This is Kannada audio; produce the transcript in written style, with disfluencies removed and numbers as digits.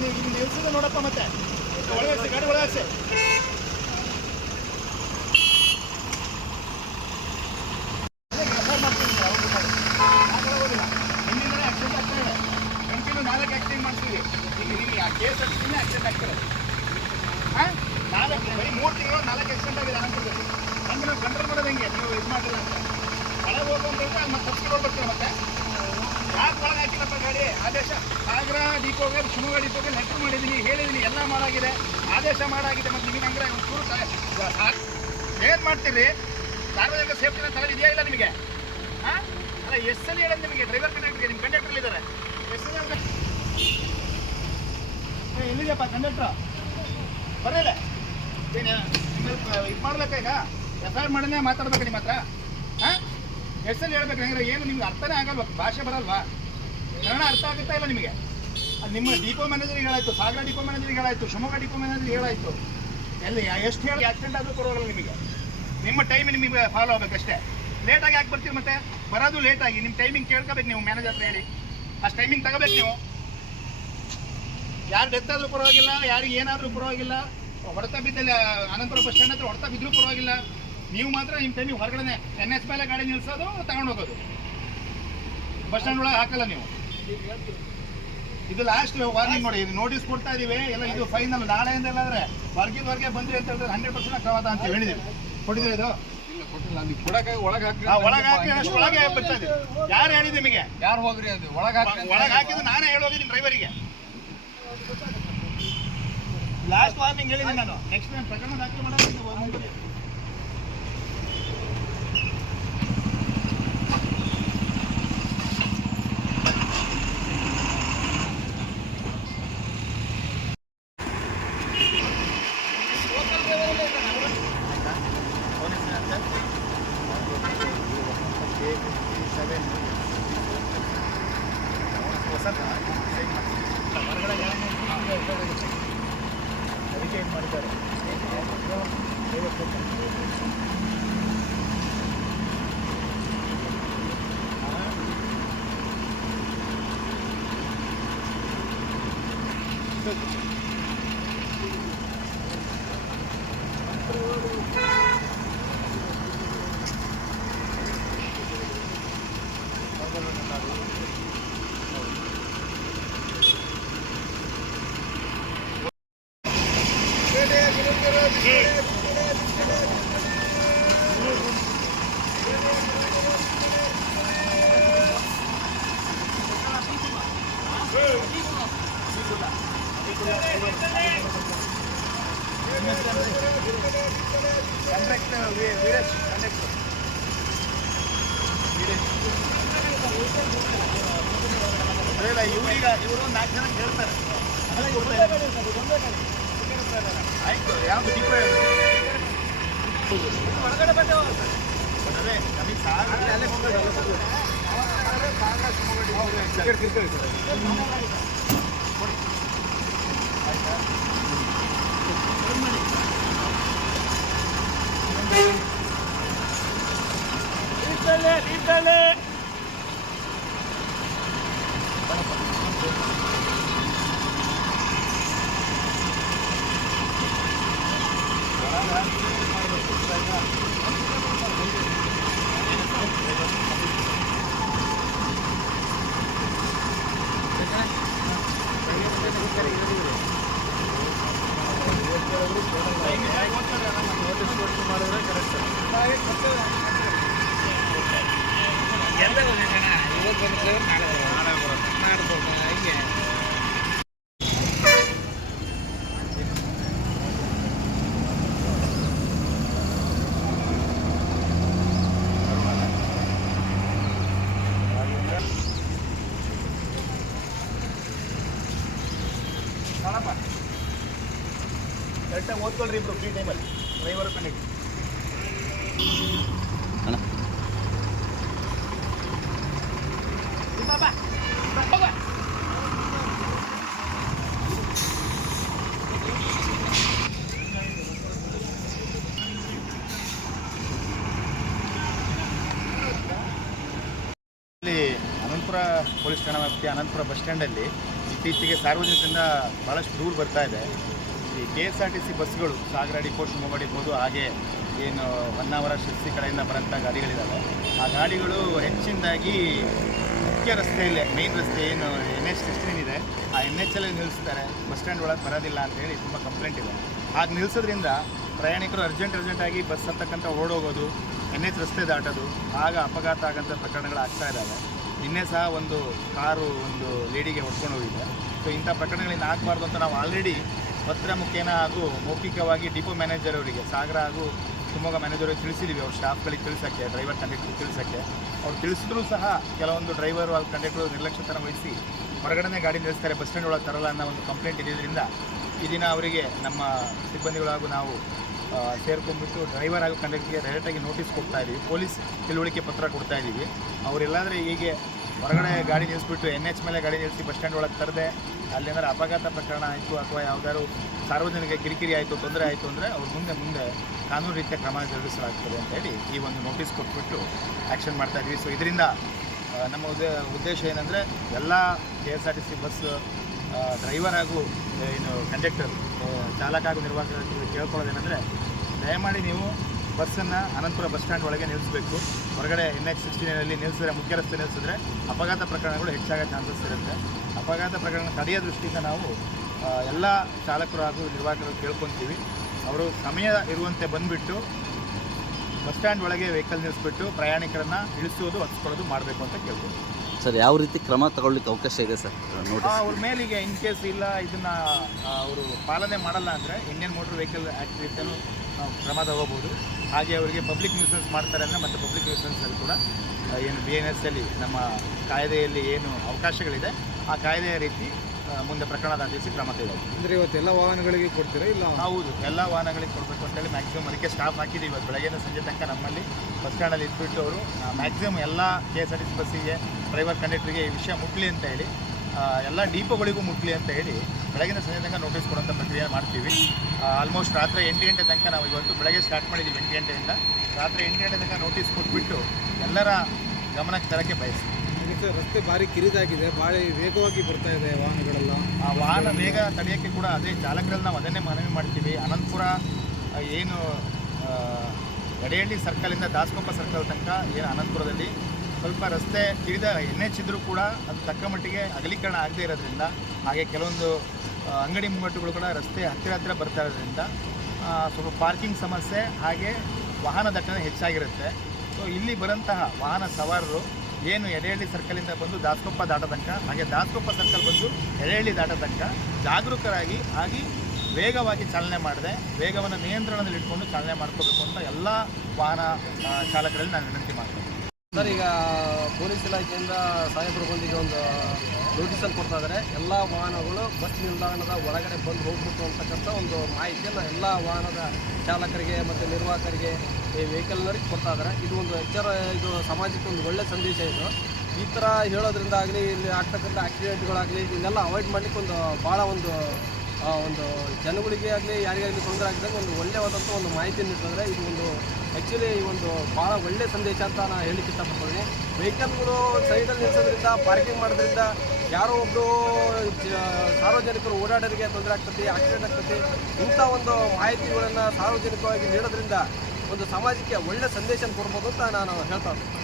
ನಿಲ್ಸಿದ ನೋಡಪ್ಪ ಮತ್ತೆ ಒಳಗೆ ಗಾಡಿ ಒಳಗೆ ನಿಮ್ಮಿಂದಲೇ ಆಕ್ಸಿಡೆಂಟ್ ಆಗ್ತದೆ. ಕಂಟಿನ್ಯೂ 4 ಆಕ್ಸಿಡೆಂಟ್ ಮಾಡ್ತೀವಿ. ಈಗ ನೀವು ಆ ಕೇಸ್ ಹಚ್ಚಿನೇ ಆಕ್ಸಿಡೆಂಟ್ ಆಗ್ತದೆ. ಹಾಂ 4 ಬರೀ 3 ತಿಂಗಳು 4 ಆಕ್ಸಿಡೆಂಟ್ ಆಗಿದೆ ಅನಂತರದಲ್ಲಿ. ಹಂಗೆ ನಾವು ಕಂಟ್ರೋಲ್ ಮಾಡೋದು ಹೆಂಗೆ ನೀವು ಇದು ಮಾಡಿಲ್ಲ ಅಂತ ಒಳಗೆ ಹೋಗು ಅಂತ ಹೇಳಿದ್ರೆ ಅಲ್ಲಿ ಮತ್ತೆ ತಪ್ಪಿಸ್ಕೊಂಡು ಬರ್ತೀವಿ. ಮತ್ತೆ ಯಾಕೆ ಒಳಗೆ ಹಾಕಿಲ್ಲಪ್ಪ ಗಾಡಿ ಆದೇಶ ಸಾಗರ ಡಿಪೋಗೆ ಶಿವಮೊಗ್ಗ ಡಿಪೋಗೆ ಲೆಟರ್ ಮಾಡಿದ್ದೀನಿ, ಹೇಳಿದ್ದೀನಿ, ಎಲ್ಲ ಮಾಡಾಗಿದೆ, ಆದೇಶ ಮಾಡಾಗಿದೆ. ಮತ್ತು ನಿಮಗೆ ಹಂಗೆ ಒಂಚೂರು ಏನು ಮಾಡ್ತೀರಿ? ಸಾರ್ವಜನಿಕ ಸೇಫ್ಟಿನ ತಲೆ ಇದೆಯಾ ಇಲ್ಲ ನಿಮಗೆ? ಹಾಂ ಅಲ್ಲ ಎಷ್ಟು ಸಲ ಹೇಳೋದು ನಿಮಗೆ? ಡ್ರೈವರ್ ಕಂಡಕ್ಟರ್ಗೆ ನಿಮ್ಮ ಕಂಡಕ್ಟರ್ ಇದ್ದಾರೆ ಎಷ್ಟು ಸಲ ಎಲ್ಲಿದೆಯಪ್ಪ ಕಂಡಕ್ಟ್ರು? ಬರಲಿಲ್ಲ ಏನು ಇದು ಮಾಡ್ಬೇಕಾ? ಈಗ FIR ಮಾಡನೇ ಮಾತಾಡ್ಬೇಕು ನಿಮ್ಮ ಹತ್ರ. ಹಾಂ ಎಷ್ಟು ಸಲ ಹೇಳ್ಬೇಕು? ಹೆಂಗೆ ಏನು ನಿಮ್ಗೆ ಅರ್ಥನೇ ಆಗಲ್ವಾ? ಭಾಷೆ ಬರಲ್ವಾ? ಕನ್ನಡ ಅರ್ಥ ಆಗುತ್ತಾ ಇಲ್ಲ ನಿಮಗೆ? ಅದು ನಿಮ್ಮ ಡಿಪೋ ಮ್ಯಾನೇಜರಿಗೆ ಹೇಳಾಯಿತು, ಸಾಗರ ಡಿಪೋ ಮ್ಯಾನೇಜರಿಗೆ ಹೇಳಾಯಿತು, ಶಿವಮೊಗ್ಗ ಡಿಪೋ ಮ್ಯಾನೇಜರಿಗೆ ಹೇಳಾಯಿತು. ಎಲ್ಲಿ ಎಷ್ಟು ಹೇಳಿ ಆಕ್ಸಿಡೆಂಟ್ ಆದರೂ ಪರವಾಗಿಲ್ಲ ನಿಮಗೆ. ನಿಮ್ಮ ಟೈಮ್ ನಿಮಗೆ ಫಾಲೋ ಆಗಬೇಕಷ್ಟೇ. ಲೇಟಾಗಿ ಯಾಕೆ ಬರ್ತೀರಿ? ಮತ್ತೆ ಬರೋದು ಲೇಟಾಗಿ ನಿಮ್ಮ ಟೈಮಿಂಗ್ ಕೇಳ್ಕೋಬೇಕು ನೀವು ಮ್ಯಾನೇಜರ್ ಹತ್ರ ಹೇಳಿ. ಅಷ್ಟು ಟೈಮಿಂಗ್ ತಗೋಬೇಕು ನೀವು. ಯಾರು ಡೆತ್ ಆದರೂ ಪರವಾಗಿಲ್ಲ, ಯಾರಿಗೆ ಏನಾದರೂ ಪರವಾಗಿಲ್ಲ. ಹೊಡೆತ ಬಿದ್ದಲ್ಲಿ ಅನಂತಪುರ ಬಸ್ ಸ್ಟ್ಯಾಂಡ್ ಹತ್ರ ಹೊಡೆತ ಬಿದ್ದರೂ ಪರವಾಗಿಲ್ಲ. ನೀವು ಮಾತ್ರ ನಿಮ್ಮ ಟೈಮಿಗೆ ಹೊರಗಡೆ NH ಮೇಲೆ ಗಾಡಿ ನಿಲ್ಲಿಸೋದು, ತಗೊಂಡು ಹೋಗೋದು. ಬಸ್ ಸ್ಟ್ಯಾಂಡ್ ಒಳಗೆ ಹಾಕಲ್ಲ ನೀವು. ಇದು ಲಾಸ್ಟ್ ವಾರ್ನಿಂಗ್ ನೋಡಿ. ಇದು ನೋಟಿಸ್ ಕೊಡ್ತಾ ಇದೀವಿ ಎಲ್ಲ. ಇದು ಫೈನಲ್. ನಾಳೆಯಿಂದ ಎಲ್ಲಾದ್ರೆ ಹೊರಗೆ ಬಂದ್ರಿ ಅಂತ ಹೇಳಿದ್ರೆ 100% ಅಕ್ರಮದ ಅಂತ ಹೇಳಿದೀವಿ. ಕೊಟ್ಟಿದ್ದೀವಿ ಇದು ಒಳಗೆ ಬರ್ತಾ ಇದೆ. ಯಾರು ಹೇಳಿದ್ ನಿಮಗೆ? ಯಾರು ಹೋಗ್ರಿ ಅದು ಒಳಗೆ ಹಾಕಿದ್ದು ನಾನೇ ಹೇಳೋಗಿದ್ದೀನಿ ಡ್ರೈವರಿಗೆ. ಲಾಸ್ಟ್ ವಾರ್ನಿಂಗ್ ಹೇಳಿದ್ದೀನಿ ನಾನು. ನೆಕ್ಸ್ಟ್ ನಾನು ಪ್ರಕರಣ ದಾಖಲೆ ಮಾಡೋದು. ಅದಕ್ಕೆ ಏನು ಮಾಡ್ತಾರೆ? ಇವರು 4 ಜನ ಕೇಳ್ತಾರೆ. ಆಯ್ತು ಯಾವ್ದು ಡಿಪೋ ಒಳಗಡೆ ಬಂದೆ ಅದೇ ನಮಗೆ ಸಾಗರ ಅಲ್ಲೇ ಹೋಗೋದು. ಆಯ್ತಾ ಮಾಡಿದ್ರೆ ಕರೆಕ್ಟ್. ಎಲ್ಲ ಇವತ್ತು ನಾಳೆ ಮಾಡ್ಬೋದು ಹೀಗೆ. ಕರೆಕ್ಟಾಗಿ ಓದ್ಕೊಳ್ರಿ ಇಬ್ರು ಫ್ರೀ ಟೈಮಲ್ಲಿ ಡ್ರೈವರ್ ಕಂಡಕ್ಟರ್. ಇಲ್ಲಿ ಅನಂತಪುರ ಪೊಲೀಸ್ ಠಾಣಾ ವ್ಯಾಪ್ತಿಯ ಅನಂತಪುರ ಬಸ್ ಸ್ಟ್ಯಾಂಡಲ್ಲಿ ಇತ್ತೀಚೆಗೆ ಸಾರ್ವಜನಿಕರಿಂದ ಭಾಳಷ್ಟು ದೂರು ಬರ್ತಾ ಇದೆ. ಈ KSRTC ಬಸ್ಗಳು ಸಾಗರ ಡಿಪೋ, ಶಿವಮೊಗ್ಗ ಡಿಪೋದು, ಹಾಗೆ ಏನು ಹೊನ್ನಾವರ ಶಿರ್ಸಿ ಕಡೆಯಿಂದ ಬರೋಂಥ ಗಾಡಿಗಳಿದ್ದಾವೆ, ಆ ಗಾಡಿಗಳು ಹೆಚ್ಚಿನದಾಗಿ ಮುಖ್ಯ ರಸ್ತೆಯಲ್ಲೇ, ಮೇನ್ ರಸ್ತೆ ಏನು NH-16 ಇದೆ, ಆ NH-ಅಲ್ಲಿ ನಿಲ್ಲಿಸ್ತಾರೆ. ಬಸ್ ಸ್ಟ್ಯಾಂಡ್ ಒಳಗೆ ಬರೋದಿಲ್ಲ ಅಂತೇಳಿ ತುಂಬ ಕಂಪ್ಲೇಂಟ್ ಇದೆ. ಹಾಗೆ ನಿಲ್ಲಿಸೋದ್ರಿಂದ ಪ್ರಯಾಣಿಕರು ಅರ್ಜೆಂಟಾಗಿ ಬಸ್ ಹತ್ತಕ್ಕಂತ ಓಡೋಗೋದು, NH ರಸ್ತೆ ದಾಟೋದು, ಆಗ ಅಪಘಾತ ಆಗೋಂಥ ಪ್ರಕರಣಗಳಾಗ್ತಾ ಇದ್ದಾವೆ. ನಿನ್ನೆ ಸಹ ಒಂದು ಕಾರು ಒಂದು ಲೇಡಿಗೆ ಹೊಡ್ಕೊಂಡು ಹೋಗಿದೆ. ಸೊ ಇಂಥ ಪ್ರಕರಣಗಳಿಂದ ಆಗಬಾರ್ದು ಅಂತ ನಾವು ಆಲ್ರೆಡಿ ಪತ್ರ ಮುಖೇನ ಹಾಗೂ ಮೌಖಿಕವಾಗಿ ಡಿಪೋ ಮ್ಯಾನೇಜರ್ ಅವರಿಗೆ, ಸಾಗರ ಹಾಗೂ ಶಿವಮೊಗ್ಗ ಮ್ಯಾನೇಜರ್ ಅವರಿಗೆ ತಿಳಿಸಿದ್ದೀವಿ. ಅವ್ರ ಸ್ಟಾಫ್ಗಳಿಗೆ ತಿಳಿಸೋಕ್ಕೆ, ಡ್ರೈವರ್ ಕಂಡಕ್ಟರ್ ತಿಳಿಸೋಕ್ಕೆ. ಅವ್ರು ತಿಳಿಸಿದ್ರೂ ಸಹ ಕೆಲವೊಂದು ಡ್ರೈವರು ಹಾಗೂ ಕಂಡಕ್ಟರು ನಿರ್ಲಕ್ಷ್ಯತನ ವಹಿಸಿ ಹೊರಗಡೆ ಗಾಡಿ ನಿಲ್ಲಿಸ್ತಾರೆ, ಬಸ್ ಸ್ಟ್ಯಾಂಡ್ ಒಳಗೆ ತರಲ್ಲ ಅನ್ನೋ ಒಂದು ಕಂಪ್ಲೇಂಟ್ ಇರೋದ್ರಿಂದ ಈ ದಿನ ಅವರಿಗೆ ನಮ್ಮ ಸಿಬ್ಬಂದಿಗಳು ಹಾಗೂ ನಾವು ಸೇರ್ಕೊಂಡ್ಬಿಟ್ಟು ಡ್ರೈವರ್ ಹಾಗೂ ಕಂಡಕ್ಟರ್ಗೆ ಡೈರೆಕ್ಟಾಗಿ ನೋಟಿಸ್ ಕೊಡ್ತಾ ಇದ್ದೀವಿ, ಪೊಲೀಸ್ ತಿಳುವಳಿಕೆ ಪತ್ರ ಕೊಡ್ತಾ ಇದ್ದೀವಿ. ಅವರೆಲ್ಲಾದರೆ ಹೀಗೆ ಹೊರಗಡೆ ಗಾಡಿ ನಿಲ್ಲಿಸ್ಬಿಟ್ಟು NH ಮೇಲೆ ಗಾಡಿ ನಿಲ್ಲಿಸಿ ಬಸ್ ಸ್ಟ್ಯಾಂಡ್ ಒಳಗೆ ತರದೆ ಅಲ್ಲೇನಾದ್ರು ಅಪಘಾತ ಪ್ರಕರಣ ಆಯಿತು ಅಥವಾ ಯಾವುದಾದ್ರು ಸಾರ್ವಜನಿಕ ಕಿರಿಕಿರಿ ಆಯಿತು, ತೊಂದರೆ ಆಯಿತು ಅಂದರೆ ಅವ್ರ ಮುಂದೆ ಕಾನೂನು ರೀತಿಯ ಕ್ರಮ ಜರುಗಿಸಲಾಗ್ತದೆ ಅಂತ ಹೇಳಿ ಈ ಒಂದು ನೋಟಿಸ್ ಕೊಟ್ಬಿಟ್ಟು ಆ್ಯಕ್ಷನ್ ಮಾಡ್ತಾಯಿದ್ವಿ. ಸೊ ಇದರಿಂದ ನಮ್ಮ ಉದ್ದೇಶ ಏನಂದರೆ ಎಲ್ಲ KSRTC ಬಸ್ ಡ್ರೈವರ್ ಹಾಗೂ ಏನು ಕಂಡಕ್ಟರ್, ಚಾಲಕ ಹಾಗೂ ನಿರ್ವಾಹಕರಿಗೆ ಕೇಳ್ಕೊಳ್ಳೋದೇನೆಂದರೆ, ದಯಮಾಡಿ ನೀವು ಬಸ್ಸನ್ನು ಅನಂತಪುರ ಬಸ್ ಸ್ಟ್ಯಾಂಡ್ ಒಳಗೆ ನಿಲ್ಲಿಸಬೇಕು. ಹೊರಗಡೆ NH-16ನಲ್ಲಿ ನಿಲ್ಲಿಸಿದ್ರೆ, ಮುಖ್ಯ ರಸ್ತೆ ನಿಲ್ಲಿಸಿದ್ರೆ ಅಪಘಾತ ಪ್ರಕರಣಗಳು ಹೆಚ್ಚಾಗೋ ಚಾನ್ಸಸ್ ಇರುತ್ತೆ. ಅಪಘಾತ ಪ್ರಕರಣ ತಡೆಯೋ ದೃಷ್ಟಿಯಿಂದ ನಾವು ಎಲ್ಲ ಚಾಲಕರು ಹಾಗೂ ನಿರ್ವಾಹಕರು ಕೇಳ್ಕೊತೀವಿ, ಅವರು ಸಮಯ ಇರುವಂತೆ ಬಂದುಬಿಟ್ಟು ಬಸ್ ಸ್ಟ್ಯಾಂಡ್ ಒಳಗೆ ವೆಹಿಕಲ್ ನಿಲ್ಲಿಸ್ಬಿಟ್ಟು ಪ್ರಯಾಣಿಕರನ್ನು ಇಳಿಸೋದು, ಹತ್ಸ್ಕೊಳ್ಳೋದು ಮಾಡಬೇಕು ಅಂತ ಕೇಳ್ಬೋದು. ಸರ್, ಯಾವ ರೀತಿ ಕ್ರಮ ತಗೊಳ್ಳಿಕ್ಕೆ ಅವಕಾಶ ಇದೆ ಸರ್? ಅವ್ರ ಮೇಲಿಗೆ ಇನ್ ಕೇಸ್ ಇಲ್ಲ ಇದನ್ನು ಅವರು ಪಾಲನೆ ಮಾಡಲ್ಲ ಅಂದರೆ ಇಂಡಿಯನ್ ಮೋಟರ್ ವೆಹಿಕಲ್ ಆ್ಯಕ್ಟ್ ರೀತಿಯೂ ಕ್ರಮ ತಗೋಬೋದು. ಹಾಗೆ ಅವರಿಗೆ ಪಬ್ಲಿಕ್ ನ್ಯೂಸೆನ್ಸ್ ಮಾಡ್ತಾರೆ ಅಂದರೆ ಮತ್ತು ಪಬ್ಲಿಕ್ ನ್ಯೂಸೆನ್ಸಲ್ಲಿ ಕೂಡ ಏನು BNSಲ್ಲಿ ನಮ್ಮ ಕಾಯ್ದೆಯಲ್ಲಿ ಏನು ಅವಕಾಶಗಳಿದೆ ಆ ಕಾಯ್ದೆಯ ರೀತಿ ಮುಂದೆ ಪ್ರಕರಣ ದಾಖಲಿಸಿ ಕ್ರಮ ತೆಗೆದುಕೊಳ್ಳಿ. ಅಂದರೆ ಇವತ್ತು ಎಲ್ಲ ವಾಹನಗಳಿಗೆ ಕೊಡ್ತೀರಾ? ಇಲ್ಲ, ಹೌದು, ಎಲ್ಲ ವಾಹನಗಳಿಗೆ ಕೊಡಬೇಕು ಅಂತೇಳಿ ಮ್ಯಾಕ್ಸಿಮಮ್ ಅದಕ್ಕೆ ಸ್ಟಾಫ್ ಹಾಕಿದ್ದೀವಿ. ಇವತ್ತು ಬೆಳಗ್ಗೆಯಿಂದ ಸಂಜೆ ತನಕ ನಮ್ಮಲ್ಲಿ ಬಸ್ ಸ್ಟ್ಯಾಂಡಲ್ಲಿ ಇಟ್ಬಿಟ್ಟು ಅವರು ಮ್ಯಾಕ್ಸಿಮಮ್ ಎಲ್ಲ KSRTC ಬಸ್ಸಿಗೆ, ಡ್ರೈವರ್ ಕಂಡಕ್ಟರ್ಗೆ ಈ ವಿಷಯ ಮುಟ್ಲಿ ಅಂತ ಹೇಳಿ, ಎಲ್ಲ ಡಿಪೋಗಳಿಗೂ ಮುಟ್ಲಿ ಅಂತ ಹೇಳಿ ಬೆಳಗಿನ ಸಂಜೆ ತನಕ ನೋಟಿಸ್ ಕೊಡುವಂಥ ಪ್ರಕ್ರಿಯೆ ಮಾಡ್ತೀವಿ. ಆಲ್ಮೋಸ್ಟ್ ರಾತ್ರಿ 8 ಗಂಟೆ ತನಕ ನಾವು ಇವತ್ತು ಬೆಳಗ್ಗೆ ಸ್ಟಾರ್ಟ್ ಮಾಡಿದ್ದೀವಿ. 8 ಗಂಟೆಯಿಂದ ರಾತ್ರಿ 8 ಗಂಟೆ ತನಕ ನೋಟಿಸ್ ಕೊಟ್ಬಿಟ್ಟು ಎಲ್ಲರ ಗಮನಕ್ಕೆ ತರೋಕ್ಕೆ ಬಯಸ್ತೀವಿ. ರಸ್ತೆ ಭಾರಿ ಕಿರಿದಾಗಿದೆ, ಭಾಳ ವೇಗವಾಗಿ ಬರ್ತಾ ಇದೆ ವಾಹನಗಳೆಲ್ಲ. ಆ ವಾಹನ ವೇಗ ತಡೆಯೋಕ್ಕೆ ಕೂಡ ಅದೇ ಚಾಲಕರಲ್ಲಿ ನಾವು ಅದನ್ನೇ ಮನವಿ ಮಾಡ್ತೀವಿ. ಅನಂತಪುರ ಏನು ಗಡಿಹಳ್ಳಿ ಸರ್ಕಲಿಂದ ದಾಸಕೊಪ್ಪ ಸರ್ಕಲ್ ತನಕ ಏನು ಅನಂತಪುರದಲ್ಲಿ ಸ್ವಲ್ಪ ರಸ್ತೆ ಕಿರಿದ NH ಇದ್ದರೂ ಕೂಡ ಅದು ತಕ್ಕ ಮಟ್ಟಿಗೆ ಅಗಲೀಕರಣ ಆಗದೇ ಇರೋದ್ರಿಂದ, ಹಾಗೆ ಕೆಲವೊಂದು ಅಂಗಡಿ ಮುಂಗಟ್ಟುಗಳು ಕೂಡ ರಸ್ತೆ ಹತ್ತಿರ ಬರ್ತಾ ಇರೋದ್ರಿಂದ ಸ್ವಲ್ಪ ಪಾರ್ಕಿಂಗ್ ಸಮಸ್ಯೆ, ಹಾಗೆ ವಾಹನ ದಟ್ಟಣೆ ಹೆಚ್ಚಾಗಿರುತ್ತೆ. ಸೊ ಇಲ್ಲಿ ಬರೋಂತಹ ವಾಹನ ಸವಾರರು ಏನು ಎಡೆಹಳ್ಳಿ ಸರ್ಕಲಿಂದ ಬಂದು ದಾಸಕೊಪ್ಪ ದಾಟೋ ತನಕ, ಹಾಗೆ ದಾಸಕೊಪ್ಪ ಸರ್ಕಲ್ ಬಂದು ಎಡೆಹಳ್ಳಿ ದಾಟೋ ತನಕ ಜಾಗರೂಕರಾಗಿ ವೇಗವಾಗಿ ಚಾಲನೆ ಮಾಡದೆ ವೇಗವನ್ನು ನಿಯಂತ್ರಣದಲ್ಲಿ ಇಟ್ಕೊಂಡು ಚಾಲನೆ ಮಾಡ್ಕೋಬೇಕು ಅಂತ ಎಲ್ಲ ವಾಹನ ಚಾಲಕರಲ್ಲಿ ನಾನು ವಿನಂತಿ ಮಾಡ್ತೀನಿ. ಸರ್, ಈಗ ಪೊಲೀಸ್ ಇಲಾಖೆಯಿಂದ ಸಾಹೇಬರುಗೊಂದಿಗೆ ಒಂದು ನೋಟಿಸನ್ನು ಕೊಡ್ತಾ ಇದ್ದಾರೆ. ಎಲ್ಲ ವಾಹನಗಳು ಬಸ್ ನಿಲ್ದಾಣದ ಒಳಗಡೆ ಬಂದು ಹೋಗ್ಬಿಟ್ಟು ಅಂತಕ್ಕಂಥ ಒಂದು ಮಾಹಿತಿಯನ್ನು ಎಲ್ಲ ವಾಹನದ ಚಾಲಕರಿಗೆ ಮತ್ತು ನಿರ್ವಾಹಕರಿಗೆ, ಈ ವೆಹಿಕಲ್ನವ್ರಿಗೆ ಕೊಡ್ತಾ ಇದ್ದಾರೆ. ಇದು ಒಂದು ಇದು ಸಮಾಜಕ್ಕೆ ಒಂದು ಒಳ್ಳೆಯ ಸಂದೇಶ. ಇದು ಈ ಥರ ಹೇಳೋದ್ರಿಂದ ಆಗಲಿ, ಇಲ್ಲಿ ಆಗ್ತಕ್ಕಂಥ ಆಕ್ಸಿಡೆಂಟ್ಗಳಾಗಲಿ ಇದನ್ನೆಲ್ಲ ಅವಾಯ್ಡ್ ಮಾಡಲಿಕ್ಕೆ ಒಂದು ಭಾಳ ಒಂದು ಜನಗಳಿಗೆ ಆಗಲಿ ಯಾರಿಗಾಗಲಿ ತೊಂದರೆ ಆಗಿದ್ದಾಗ ಒಂದು ಒಳ್ಳೆಯವಾದಂಥ ಒಂದು ಮಾಹಿತಿ ನೀಡ್ತಾರೆ. ಇದು ಒಂದು ಆ್ಯಕ್ಚುಲಿ ಈ ಒಂದು ಭಾಳ ಒಳ್ಳೆಯ ಸಂದೇಶ ಅಂತ ನಾನು ಹೇಳಲಿಕ್ಕೆ ಇಷ್ಟಪಡ್ತೀನಿ. ವೆಹಿಕಲ್ಗಳು ಸೈಡಲ್ಲಿ ನಿಲ್ಲಿಸೋದ್ರಿಂದ, ಪಾರ್ಕಿಂಗ್ ಮಾಡೋದ್ರಿಂದ ಯಾರೋ ಒಬ್ಬರು ಸಾರ್ವಜನಿಕರು ಓಡಾಡೋರಿಗೆ ತೊಂದರೆ ಆಗ್ತದೆ, ಆಕ್ಸಿಡೆಂಟ್ ಆಗ್ತದೆ. ಇಂಥ ಒಂದು ಮಾಹಿತಿಗಳನ್ನು ಸಾರ್ವಜನಿಕವಾಗಿ ನೀಡೋದ್ರಿಂದ ಒಂದು ಸಮಾಜಕ್ಕೆ ಒಳ್ಳೆಯ ಸಂದೇಶ ಕೊಡ್ಬೋದು ಅಂತ ನಾನು ಹೇಳ್ತಾ ಇದ್ದೀನಿ.